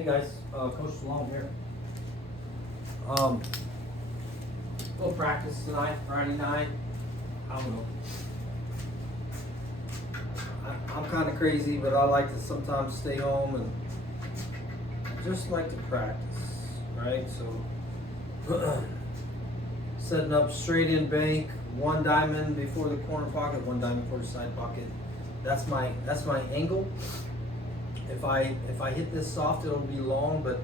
Hey guys, Coach DeLong here. Little practice tonight, Friday night. I don't know. I'm kind of crazy, but I like to sometimes stay home and just like to practice, right? So setting up straight in bank, one diamond before the corner pocket, one diamond before the side pocket. That's my angle. If I hit this soft, it'll be long, but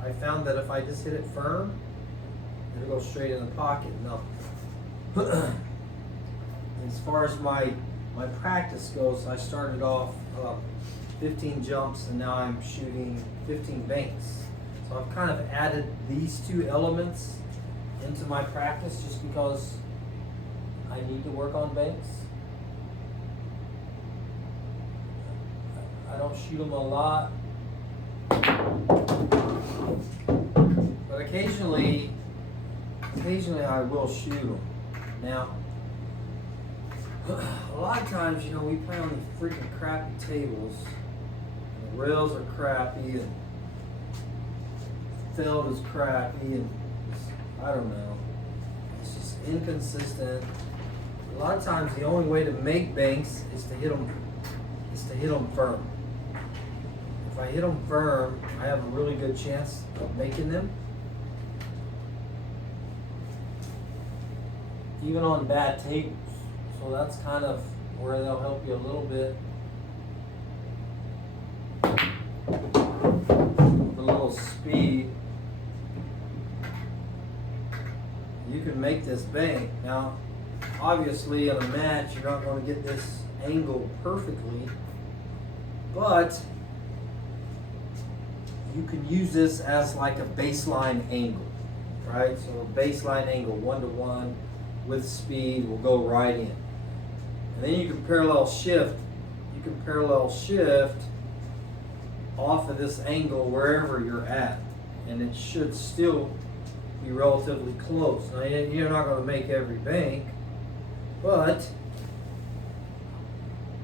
I found that if I just hit it firm, it'll go straight in the pocket. Now, as far as my practice goes, I started off 15 jumps, and now I'm shooting 15 banks. So I've kind of added these two elements into my practice just because I need to work on banks. I don't shoot them a lot, but occasionally I will shoot them. Now, a lot of times, we play on these freaking crappy tables, and the rails are crappy, and the felt is crappy, and I don't know, it's just inconsistent. A lot of times, the only way to make banks is to hit them firm. If I hit them firm, I have a really good chance of making them. Even on bad tables. So that's kind of where they'll help you a little bit. With a little speed. You can make this bank. Now, obviously in a match, you're not going to get this angle perfectly, but you can use this as like a baseline angle, right? So a baseline angle 1-to-1 with speed will go right in. And then you can parallel shift. You can parallel shift off of this angle wherever you're at, and it should still be relatively close. Now you're not going to make every bank, but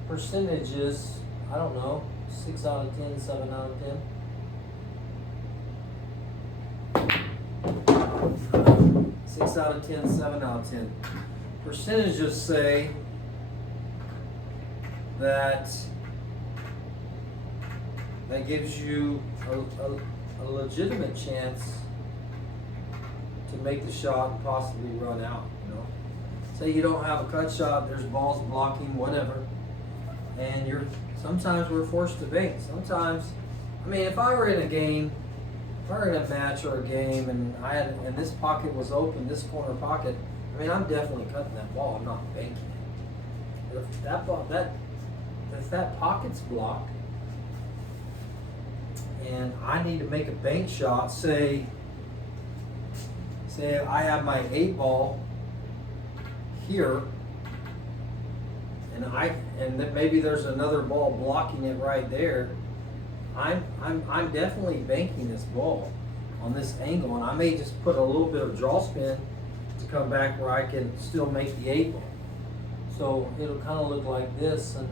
percentages, I don't know, 6 out of 10, 7 out of 10. 6 out of 10, 7 out of 10. Percentages say that gives you a legitimate chance to make the shot and possibly run out. Say you don't have a cut shot, there's balls blocking, whatever, and sometimes we're forced to bank. Sometimes, if I were in a game, if I were in a match or a game, and this pocket was open, this corner pocket, I'm definitely cutting that ball. I'm not banking it. But if that pocket's blocked, and I need to make a bank shot, say I have my 8 ball here, and then maybe there's another ball blocking it right there. I'm definitely banking this ball on this angle, and I may just put a little bit of draw spin to come back where I can still make the 8 ball. So it'll kind of look like this, and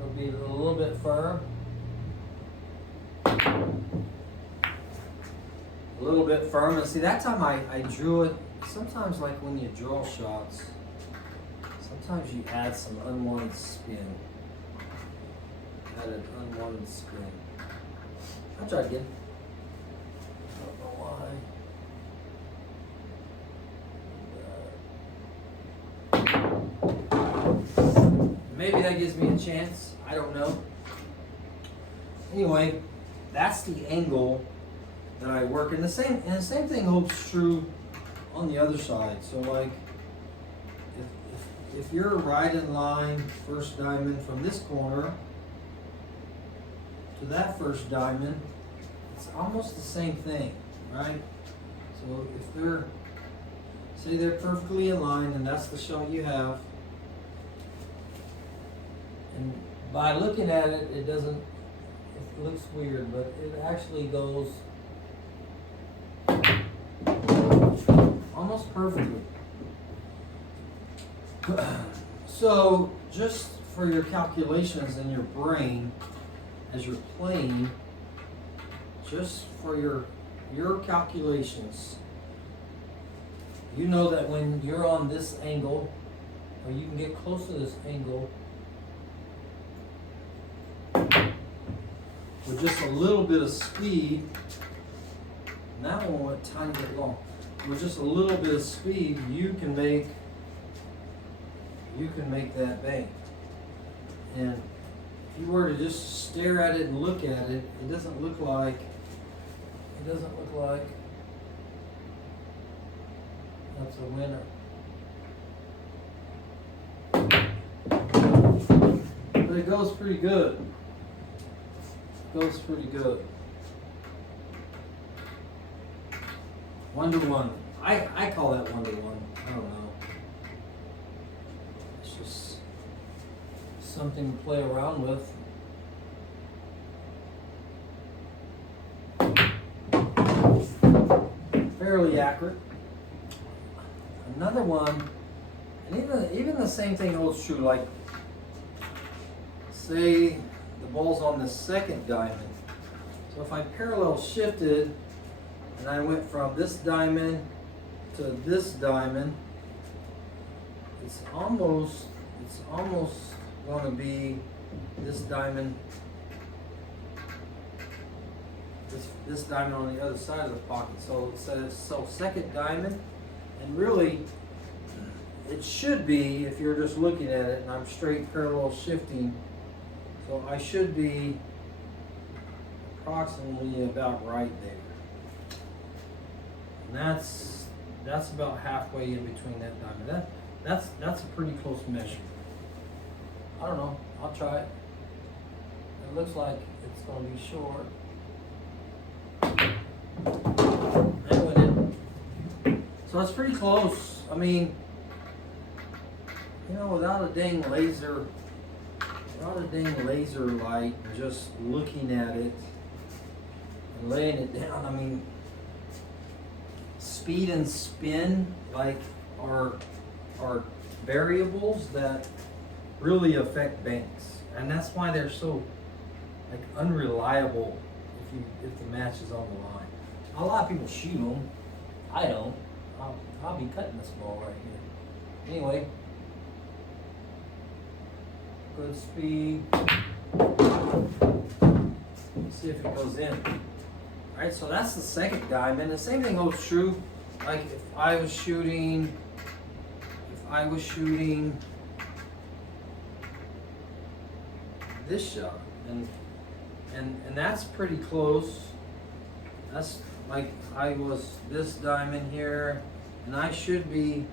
it'll be a little bit firm, a little bit firm. And see, that time I drew it. Sometimes, like when you draw shots, sometimes you add some unwanted spin. Add an unwanted spin. I'll try again. I don't know why. Maybe that gives me a chance. I don't know. Anyway, that's the angle that I work in. The same thing holds true on the other side. So like, if you're right in line, first diamond from this corner to that first diamond, it's almost the same thing, right? So if say they're perfectly in line, and that's the shot you have, and by looking at it, it looks weird, but it actually goes almost perfectly. So just for your calculations in your brain as you're playing, just for your calculations, you know that when you're on this angle, or you can get close to this angle, with just a little bit of speed, and that one went a tiny bit long. With just a little bit of speed, you can make that bank. And if you were to just stare at it and look at it, it doesn't look like that's a winner. But it goes pretty good. Goes pretty good. 1-to-1. I call that 1-to-1. I don't know. It's just something to play around with. Fairly accurate. Another one, and even the same thing holds true. Like, say the ball's on the second diamond. So if I parallel shifted and I went from this diamond to this diamond, it's almost going to be this diamond, this diamond on the other side of the pocket. So it says second diamond, and really it should be, if you're just looking at it and I'm straight parallel shifting, so I should be approximately about right there. And that's about halfway in between that diamond. That's a pretty close measure. I don't know. I'll try it. It looks like it's going to be short. That went in. So it's pretty close. I mean, you know, without a dang laser light, and just looking at it and laying it down, I mean, speed and spin are variables that really affect banks, and that's why they're so unreliable if the match is on the line. A lot of people shoot them. I don't. I'll be cutting this ball right here. Anyway, good speed. Let's see if it goes in. All right, so that's the second diamond. The same thing holds true. Like if I was shooting this shot, and that's pretty close. That's like I was this diamond here, and I should be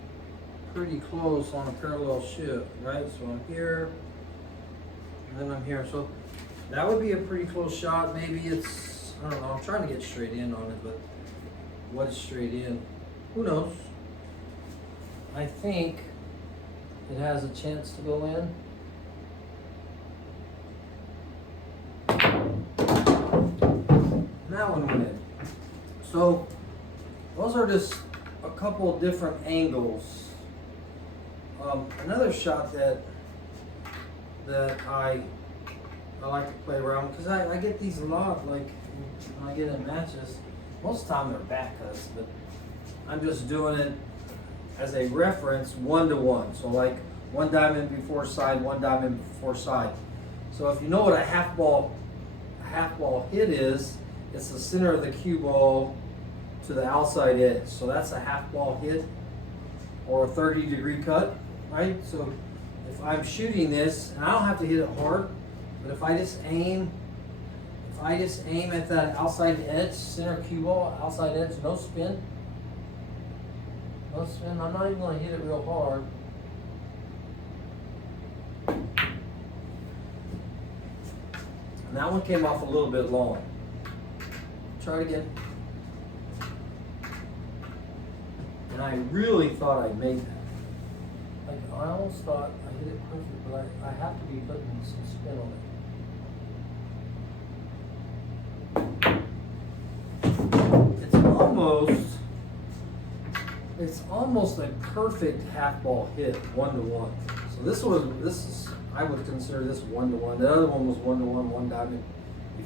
pretty close on a parallel shift, right? So I'm here, and then I'm here. So that would be a pretty close shot. Maybe it's, I don't know, I'm trying to get straight in on it, but what is straight in? Who knows? I think it has a chance to go in. That one went in. So those are just a couple of different angles. Another shot that I like to play around, because I get these a lot, like when I get in matches. Most of the time they're back cuts, but I'm just doing it as a reference, 1-to-1. So like one diamond before side, one diamond before side. So if you know what a half ball hit is, it's the center of the cue ball to the outside edge. So that's a half ball hit, or a 30-degree cut, right? So if I'm shooting this, and I don't have to hit it hard, but if I just aim at that outside edge, center cue ball, outside edge, no spin. No spin. I'm not even going to hit it real hard. And that one came off a little bit long. Try it again. And I really thought I made that. Like, I almost thought I hit it perfect, but I have to be putting some spin on it. It's almost a perfect half ball hit, 1-to-1. So this is, I would consider this 1-to-1. The other one was 1-to-1, one diamond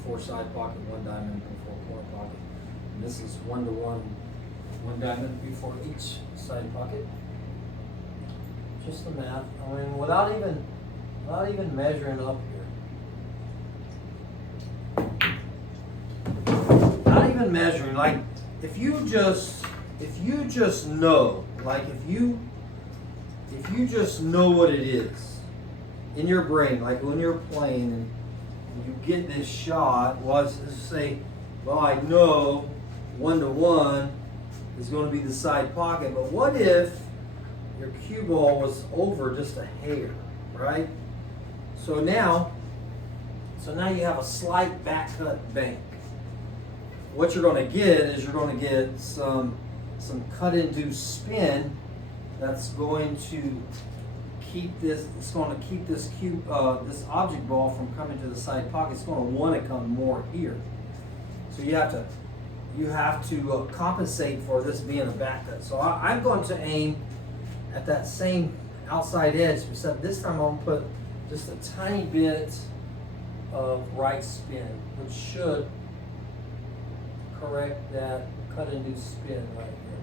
before side pocket, 1 diamond before corner pocket. And this is 1 to 1, 1 diamond before each side pocket. Just the math. I mean, without even measuring up here. Not even measuring. Like, if you just know, like if you just know what it is in your brain, like when you're playing and you get this shot, let's say, well, I know 1 to 1 is going to be the side pocket, but what if your cue ball was over just a hair, right? So now you have a slight back cut bank. What you're going to get is you're going to get some cut-induced spin that's going to keep this. It's going to keep this this object ball from coming to the side pocket. It's going to want to come more here. So you have to compensate for this being a back cut. So I'm going to aim at that same outside edge, except this time I'm going to put just a tiny bit of right spin, which should correct that cut-induced spin right here.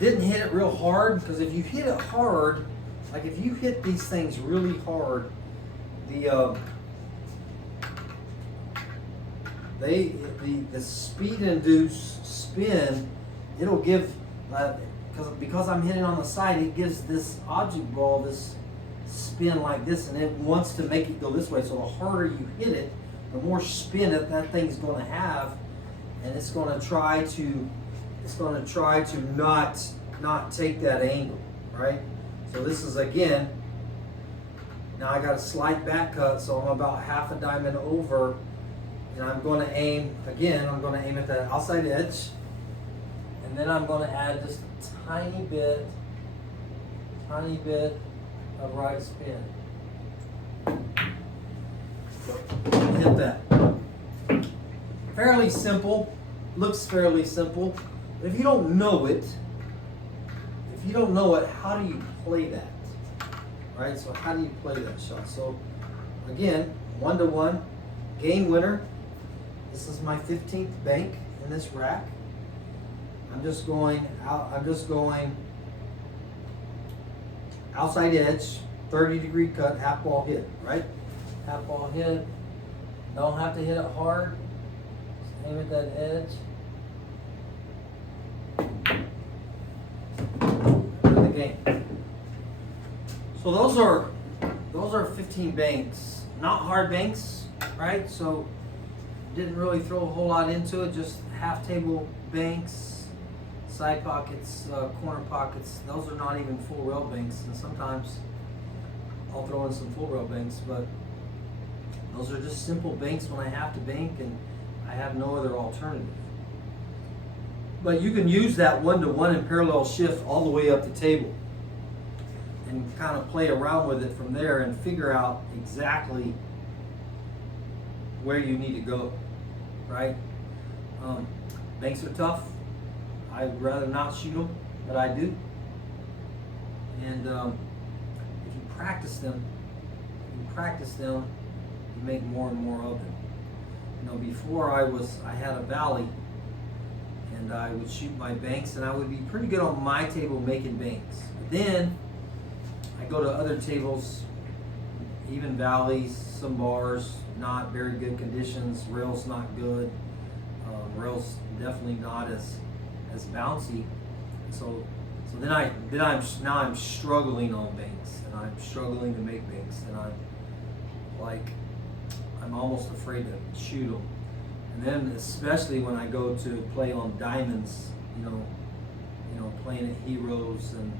Didn't hit it real hard, because if you hit it hard, like if you hit these things really hard, the speed-induced spin, it'll give, because I'm hitting on the side, it gives this object ball this spin like this, and it wants to make it go this way. So the harder you hit it, the more spin that thing's going to have, and it's going to try to not take that angle, right? So this is, again, now I got a slight back cut, so I'm about half a diamond over, and I'm going to aim, again, I'm going to aim at that outside edge, and then I'm going to add just a tiny bit of right spin. Hit that. Fairly simple, looks fairly simple, but if you don't know it, how do you play that? Right? So how do you play that shot? So again, 1 to 1, game winner. This is my 15th bank in this rack. I'm just going outside edge, 30-degree cut, half ball hit, right? Half ball hit. Don't have to hit it hard. Just aim at that edge. Win the game. So those are 15 banks. Not hard banks, right? So didn't really throw a whole lot into it. Just half table banks, side pockets, corner pockets. Those are not even full rail banks, and sometimes I'll throw in some full rail banks, but those are just simple banks when I have to bank and I have no other alternative. But you can use that 1 to 1 and parallel shift all the way up the table and kind of play around with it from there and figure out exactly where you need to go, right? Banks are tough. I'd rather not shoot them, but I do. And if you practice them, you make more and more of them. You know, before I had a valley, and I would shoot my banks, and I would be pretty good on my table making banks. But then I go to other tables, even valleys, some bars, not very good conditions, rails not good, rails definitely not as bouncy. So now I'm struggling on banks, and I'm struggling to make banks, and I'm almost afraid to shoot them. And then especially when I go to play on diamonds, you know, playing at Heroes and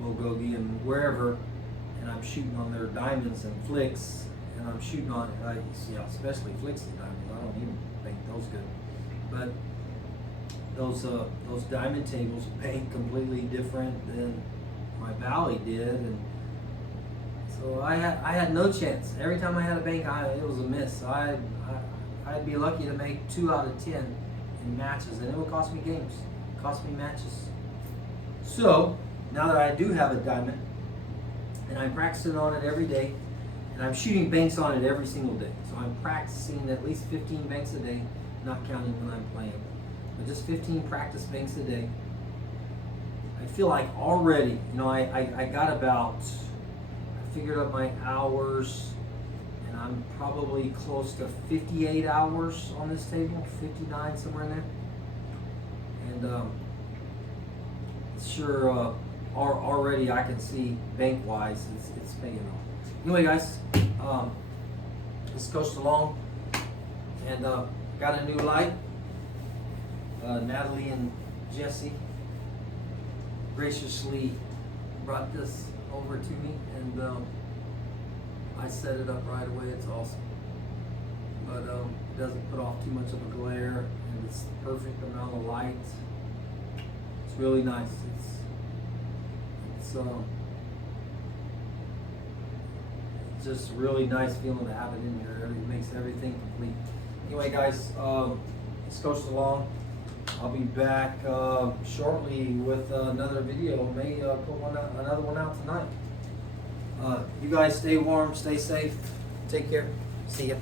Mogogi and wherever, and I'm shooting on their diamonds and flicks, and I'm shooting on, especially flicks and diamonds. I don't even think those good, but those diamond tables bank completely different than my valley did, and so I had no chance. Every time I had a bank, it was a miss. I'd be lucky to make 2 out of 10 in matches, and it would cost me games, cost me matches. So now that I do have a diamond, and I'm practicing on it every day, and I'm shooting banks on it every single day. So I'm practicing at least 15 banks a day, not counting when I'm playing, but just 15 practice banks a day. I feel like already, I got about, I figured up my hours, and I'm probably close to 58 hours on this table, 59, somewhere in there. And sure, already I can see bank-wise, it's paying off. Anyway, guys, this is Coach DeLong, and got a new light. Natalie and Jesse graciously brought this over to me, and I set it up right away. It's awesome, but it doesn't put off too much of a glare, and it's the perfect amount of light. It's really nice. It's just really nice feeling to have it in here. It makes everything complete. Anyway, guys, it's Coach DeLong. I'll be back shortly with another video. May put another one out tonight. You guys stay warm, stay safe. Take care. See ya.